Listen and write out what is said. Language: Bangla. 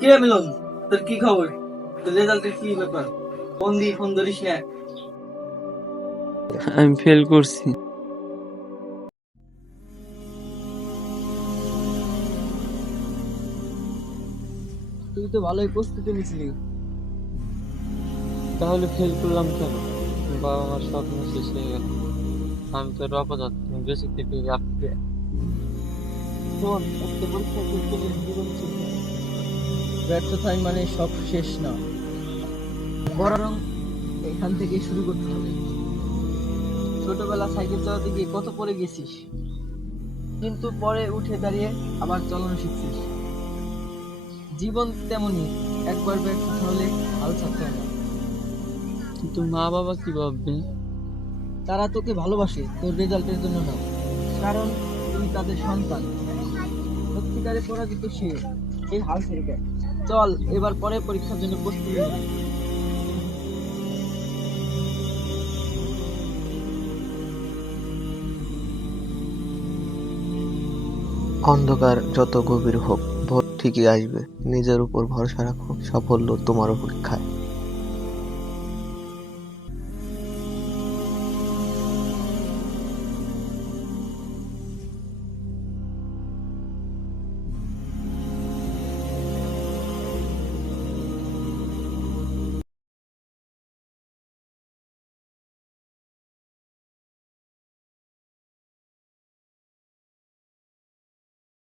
কে মিলন, তোর কি খবর? তোর রেজাল্টের কি ব্যাপার? ফোন ধরিস না। আমি ফেল করছি। তুই তো ভালোই প্রস্তুতি নিছিলি। তাহলে ফেল করলাম কেন? বাবা মার স্বপ্ন শেষ হয়ে গেল। আমি তো অপদার্থ, বেঁচে থেকে আপনি। শোন, একটা পরীক্ষা শেষ করে জীবন শেষ না। ব্যর্থতাই মানে সব শেষ না, বরং এখান থেকে শুরু করতে হবে। ছোটবেলা সাইকেল চালাতে গিয়ে কত পড়ে গেছিস, কিন্তু পরে উঠে দাঁড়িয়ে আবার চালানো শিখছিস। জীবন তেমনি, একবার ব্যর্থ হলে হাল ছাড়তে হয় না। কিন্তু মা বাবা কি ভাববে? তারা তোকে ভালোবাসে তোর রেজাল্টের জন্য না, কারণ তুই তাদের সন্তান। সত্যিকারে পরাজিত সে, এই হাল ছেড়ে দেয়। চল এবার পরে পরীক্ষার জন্য প্রস্তুতি নিই। অন্ধকার যত গভীর হোক, ভোর ঠিকই আসবে। নিজের উপর ভরসা রাখো, সাফল্য তোমার অপেক্ষায়।